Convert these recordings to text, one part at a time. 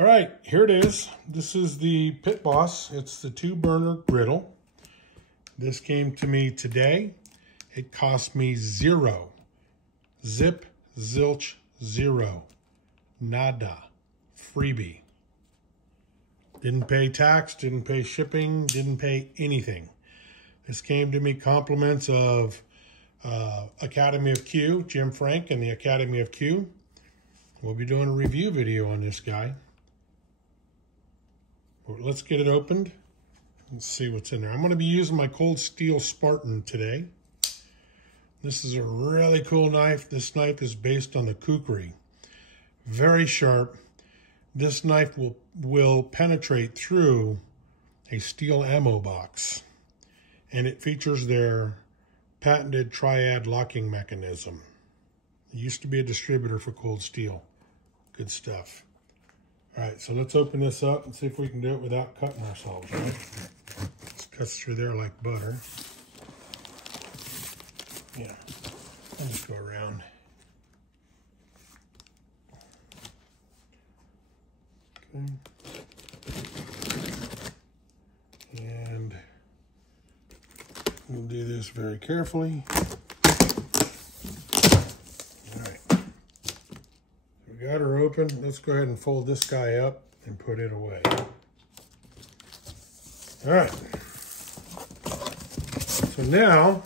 All right, here it is. This is the PitBoss. It's the 2-burner griddle. This came to me today. It cost me $0. Zip, zilch, zero. Nada. Freebie. Didn't pay tax, didn't pay shipping, didn't pay anything. This came to me compliments of Academy of Q, Jim Frank and the Academy of Q. We'll be doing a review video on this guy. Let's get it opened. Let's see what's in there. I'm going to be using my Cold Steel Spartan today. This is a really cool knife. This knife is based on the kukri. Very sharp. This knife will penetrate through a steel ammo box. And it features their patented triad locking mechanism. It used to be a distributor for Cold Steel. Good stuff. All right, so let's open this up and see if we can do it without cutting ourselves, right? This cuts through there like butter. Yeah, I'll just go around. Okay. And we'll do this very carefully. All right. We got her open. Let's go ahead and fold this guy up and put it away. All right. So now,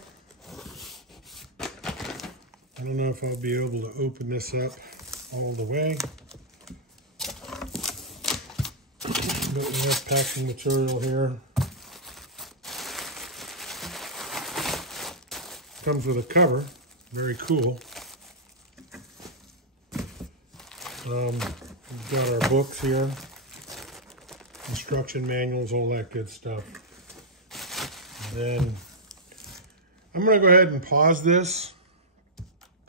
I don't know if I'll be able to open this up all the way. But we have packing material here. Comes with a cover, very cool. We've got our books here, instruction manuals, all that good stuff. And then I'm going to go ahead and pause this,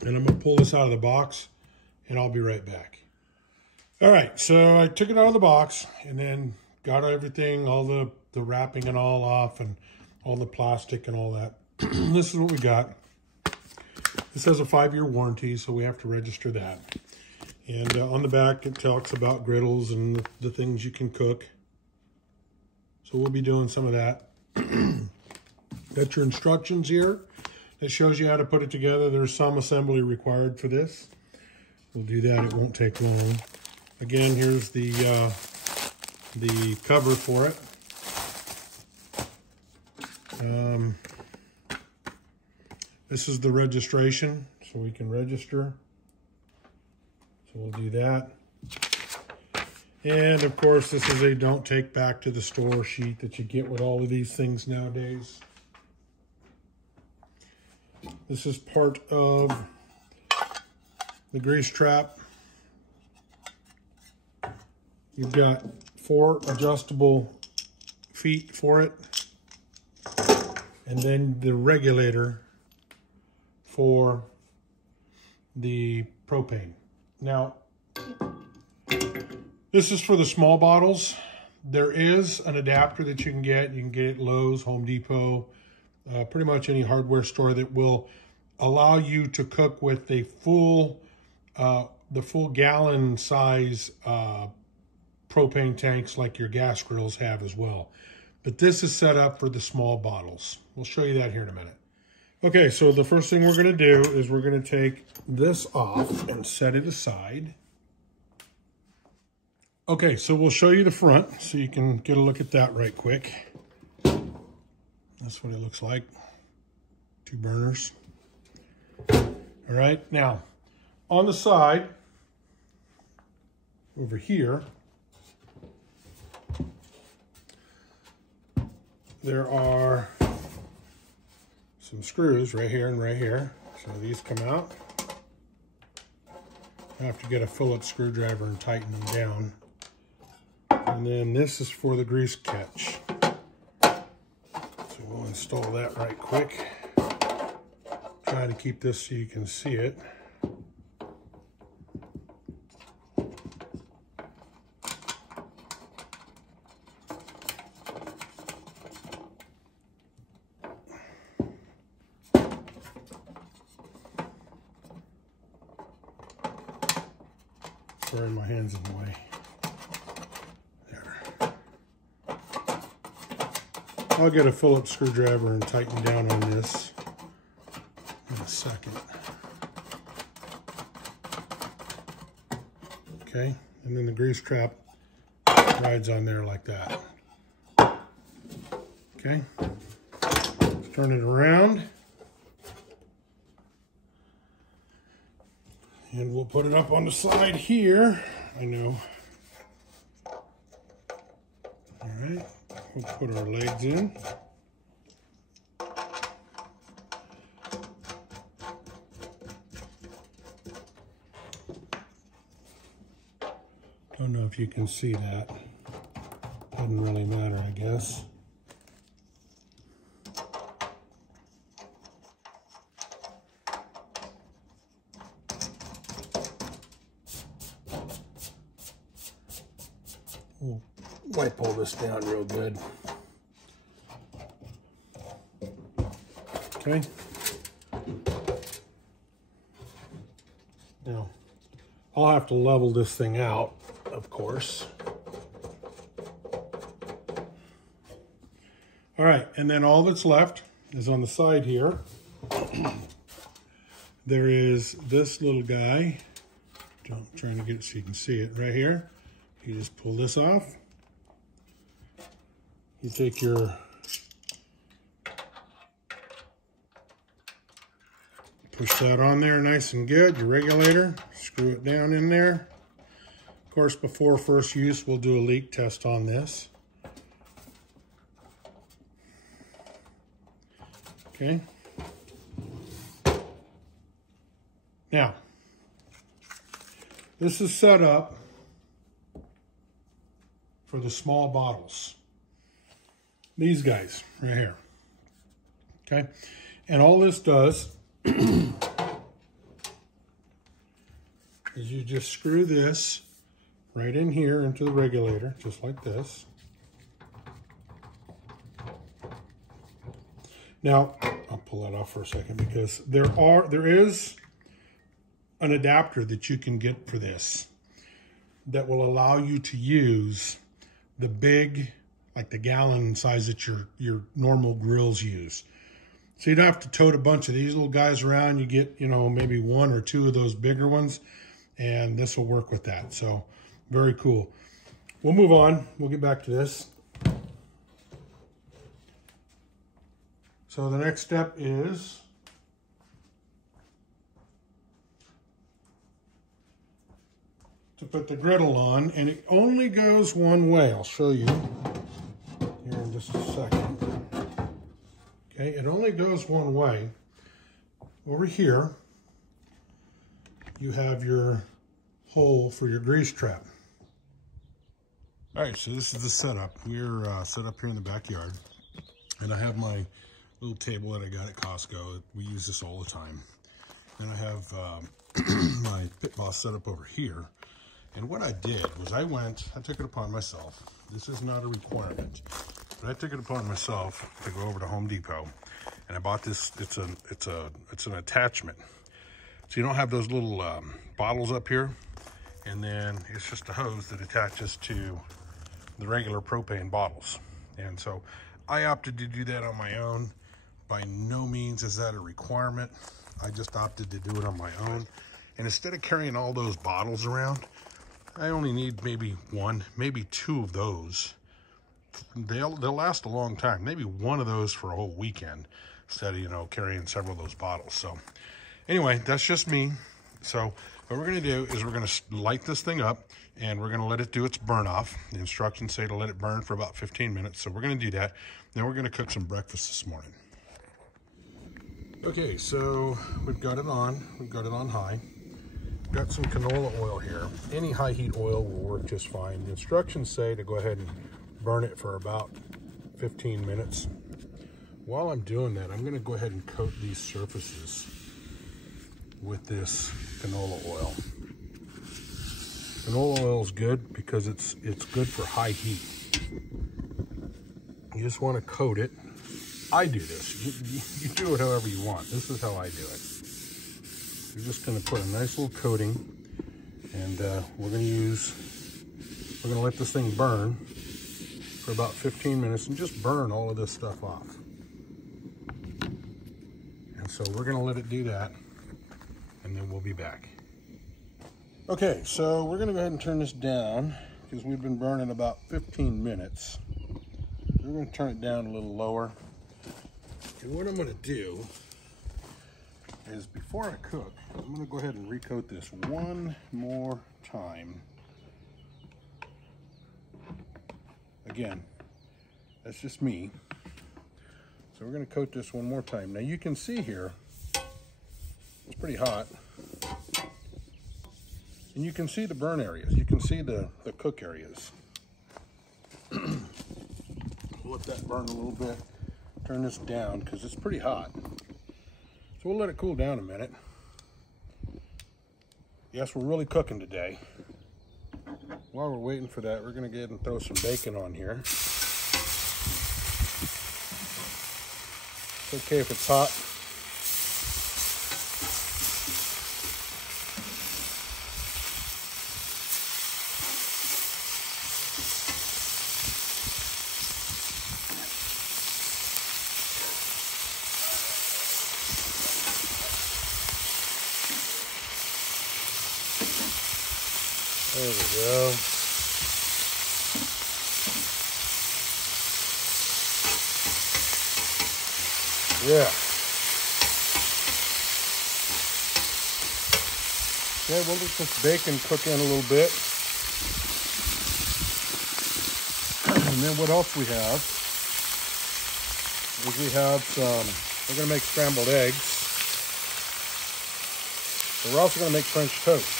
and I'm going to pull this out of the box, and I'll be right back. All right, so I took it out of the box and then got everything, all the wrapping and all off and all the plastic and all that. This is what we got. This has a 5-year warranty, so we have to register that. And on the back, it talks about griddles and the things you can cook. So we'll be doing some of that. Got your instructions here. It shows you how to put it together. There's some assembly required for this. We'll do that. It won't take long. Again, here's the cover for it. This is the registration, so we can register. So we'll do that. And of course, this is a don't take back to the store sheet that you get with all of these things nowadays. This is part of the grease trap. You've got 4 adjustable feet for it, and then the regulator for the propane. Now, this is for the small bottles. There is an adapter that you can get. You can get it at Lowe's, Home Depot, pretty much any hardware store that will allow you to cook with a full, the full gallon size propane tanks like your gas grills have as well. But this is set up for the small bottles. We'll show you that here in a minute. Okay, so the first thing we're going to do is we're going to take this off and set it aside. Okay, so we'll show you the front so you can get a look at that right quick. That's what it looks like. 2 burners. All right, now on the side over here, there are some screws right here and right here. So these come out. I have to get a Phillips screwdriver and tighten them down. And then this is for the grease catch. So we'll install that right quick. Trying to keep this so you can see it. Sorry, my hand's in the way. I'll get a Phillips screwdriver and tighten down on this in a second. Okay, and then the grease trap rides on there like that. Okay, let's turn it around. And we'll put it up on the side here. I know. All right, we'll put our legs in. Don't know if you can see that. Doesn't really matter, I guess. We'll wipe all this down real good. Okay. Now, I'll have to level this thing out, of course. All right, and then all that's left is on the side here. There is this little guy. I'm trying to get it so you can see it right here. You just pull this off. You take your push that on there nice and good, your regulator, screw it down in there. Of course, before first use, we'll do a leak test on this. Okay. Now, this is set up for the small bottles. These guys right here. Okay. And all this does is you just screw this right in here into the regulator, just like this. Now, I'll pull that off for a second because there is an adapter that you can get for this that will allow you to use the big, like the gallon size that your normal grills use. So you don't have to tote a bunch of these little guys around. You get, you know, maybe one or two of those bigger ones, and this will work with that. So very cool. We'll move on. We'll get back to this. So the next step is to put the griddle on, and it only goes one way. I'll show you here in just a second. Okay, it only goes one way. Over here, you have your hole for your grease trap. All right, so this is the setup. We're set up here in the backyard, and I have my little table that I got at Costco. We use this all the time. And I have my PitBoss set up over here. And what I did was I took it upon myself. This is not a requirement, but I took it upon myself to go over to Home Depot, and I bought this. It's an attachment, so you don't have those little bottles up here, and then it's just a hose that attaches to the regular propane bottles. And so I opted to do that on my own. By no means is that a requirement. I just opted to do it on my own. And instead of carrying all those bottles around, I only need maybe one, maybe two of those. They'll last a long time. Maybe one of those for a whole weekend instead of, you know, carrying several of those bottles. So anyway, that's just me. So what we're going to do is we're going to light this thing up, and we're going to let it do its burn off. The instructions say to let it burn for about 15 minutes. So we're going to do that. Then we're going to cook some breakfast this morning. Okay, so we've got it on. We've got it on high. Got some canola oil here. Any high heat oil will work just fine. The instructions say to go ahead and burn it for about 15 minutes. While I'm doing that, I'm going to go ahead and coat these surfaces with this canola oil. Canola oil is good because it's good for high heat. You just want to coat it. I do this. You do it however you want. This is how I do it. You're just going to put a nice little coating, and we're going to let this thing burn for about 15 minutes and just burn all of this stuff off. And so we're gonna let it do that, and then we'll be back. Okay, so we're gonna go ahead and turn this down because we've been burning about 15 minutes. We're gonna turn it down a little lower. And what I'm gonna do is, before I cook, I'm gonna go ahead and recoat this one more time. Again, that's just me. So we're gonna coat this one more time. Now you can see here, it's pretty hot. And you can see the burn areas. You can see the cook areas. We'll let that burn a little bit. Turn this down because it's pretty hot. So we'll let it cool down a minute. Yes, we're really cooking today. While we're waiting for that, we're gonna go ahead and throw some bacon on here. It's okay if it's hot. There we go. Yeah. Okay, we'll let this bacon cook in a little bit. And then what else we have is we have some, we're going to make scrambled eggs. But we're also going to make French toast.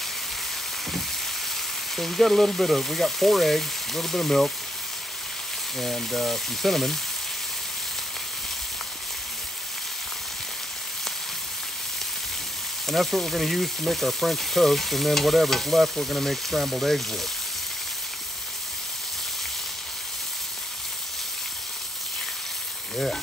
So we got a little bit of, we got 4 eggs, a little bit of milk, and some cinnamon. And that's what we're going to use to make our French toast, and then whatever's left we're going to make scrambled eggs with. Yeah.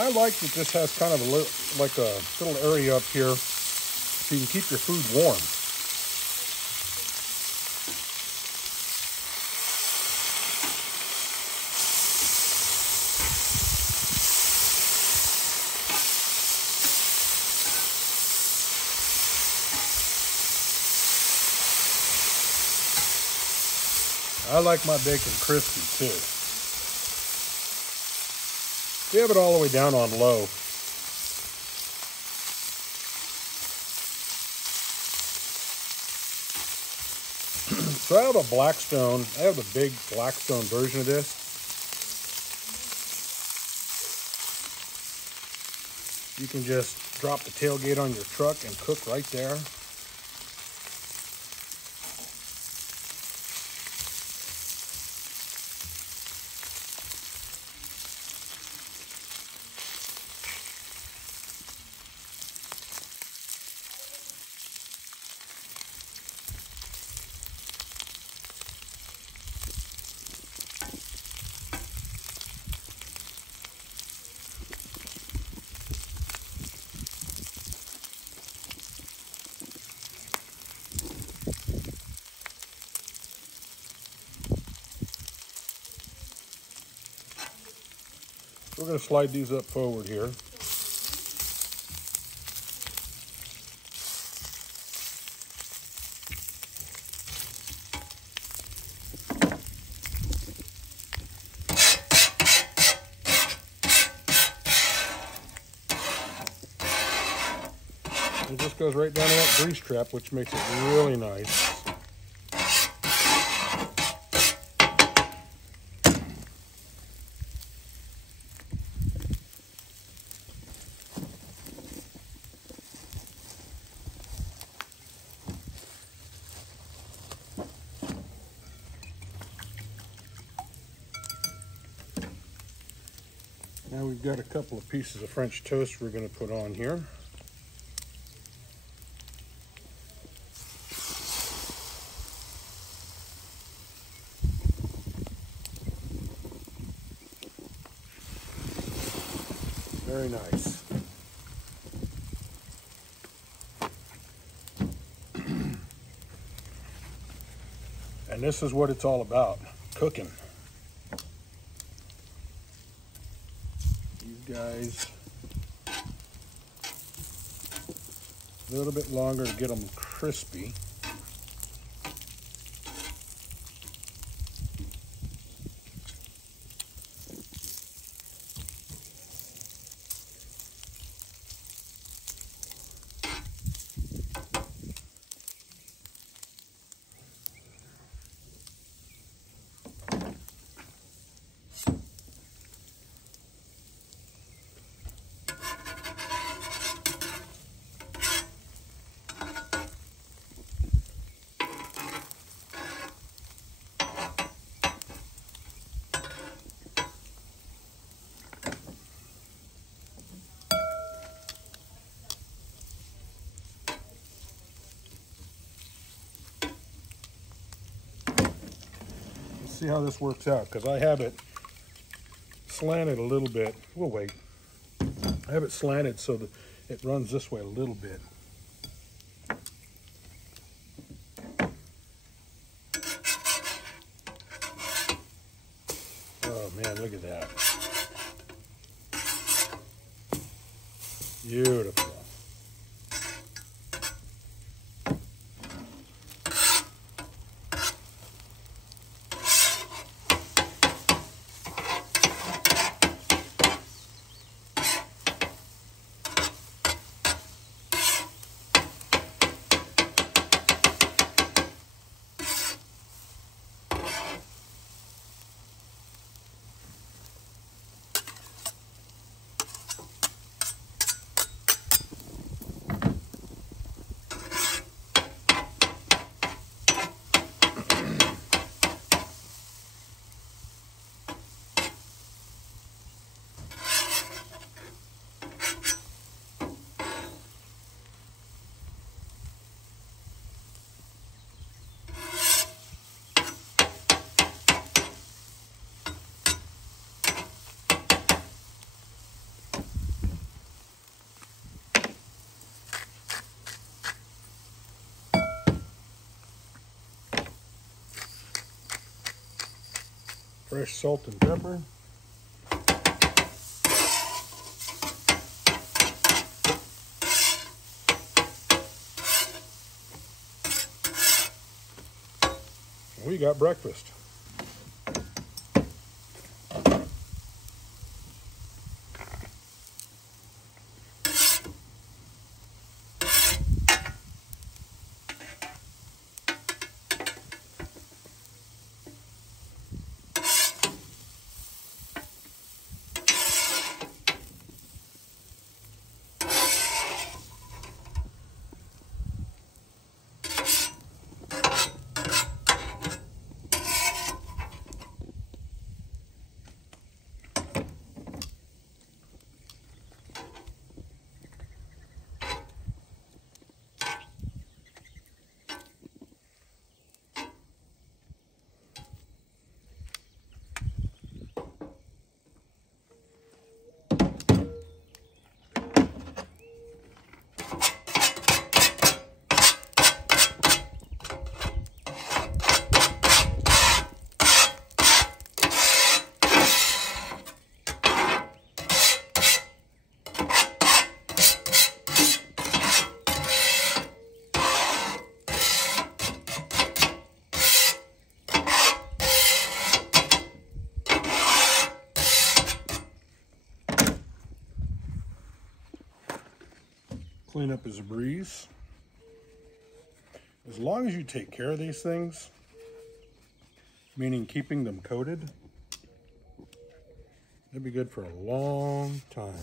Now I like that this has kind of a little area up here so you can keep your food warm. I like my bacon crispy too. We have it all the way down on low. So I have a Blackstone, I have the big Blackstone version of this. You can just drop the tailgate on your truck and cook right there. We're going to slide these up forward here. It just goes right down to that grease trap, which makes it really nice. Now we've got a couple of pieces of French toast we're going to put on here. Very nice. And this is what it's all about, cooking. These guys, a little bit longer to get them crispy. See how this works out, because I have it slanted a little bit. We'll wait. I have it slanted so that it runs this way a little bit. Oh man, look at that. Beautiful. Fresh salt and pepper. We got breakfast. Cleanup is a breeze. As long as you take care of these things, meaning keeping them coated, they'll be good for a long time.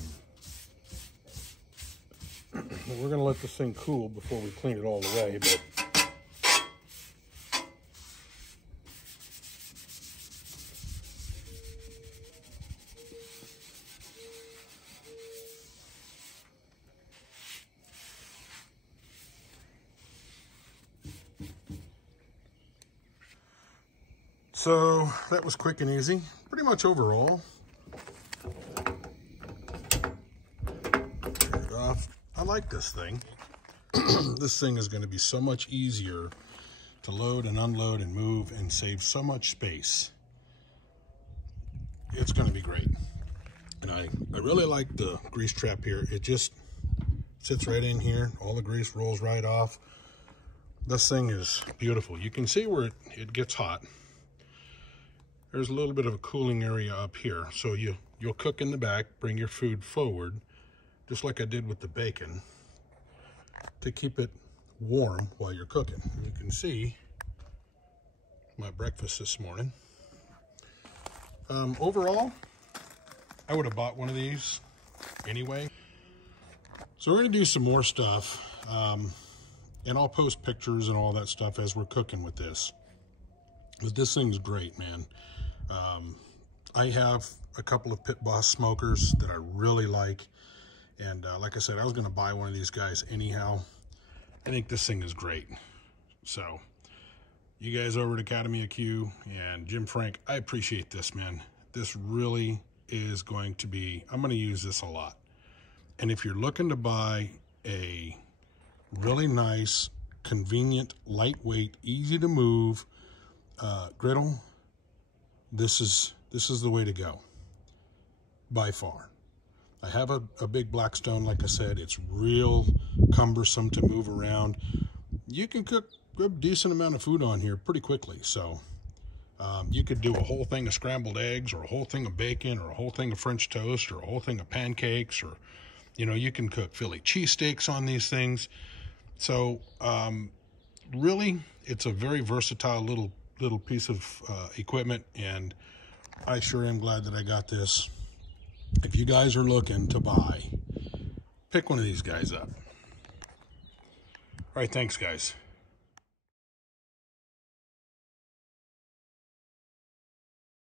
We're going to let this thing cool before we clean it all the way, but so that was quick and easy, pretty much overall. Turn it off. I like this thing. This thing is going to be so much easier to load and unload and move and save so much space. It's going to be great. And I really like the grease trap here. It just sits right in here. All the grease rolls right off. This thing is beautiful. You can see where it gets hot. There's a little bit of a cooling area up here. So you'll cook in the back, bring your food forward, just like I did with the bacon, to keep it warm while you're cooking. You can see my breakfast this morning. Overall, I would have bought one of these anyway. So we're going to do some more stuff, and I'll post pictures and all that stuff as we're cooking with this. But this thing's great, man. I have a couple of PitBoss smokers that I really like, and like I said, I was going to buy one of these guys anyhow. I think this thing is great. So you guys over at Academy of Q and Jim Frank, I appreciate this, man. This really is going to be, I'm going to use this a lot. And if you're looking to buy a really nice, convenient, lightweight, easy to move griddle, this is the way to go, by far. I have a big Blackstone, like I said. It's real cumbersome to move around. You can cook a decent amount of food on here pretty quickly. So you could do a whole thing of scrambled eggs, or a whole thing of bacon, or a whole thing of French toast, or a whole thing of pancakes, or, you know, you can cook Philly cheesesteaks on these things. So really, it's a very versatile little piece of equipment, and I sure am glad that I got this. If you guys are looking to buy, pick one of these guys up. All right, thanks, guys.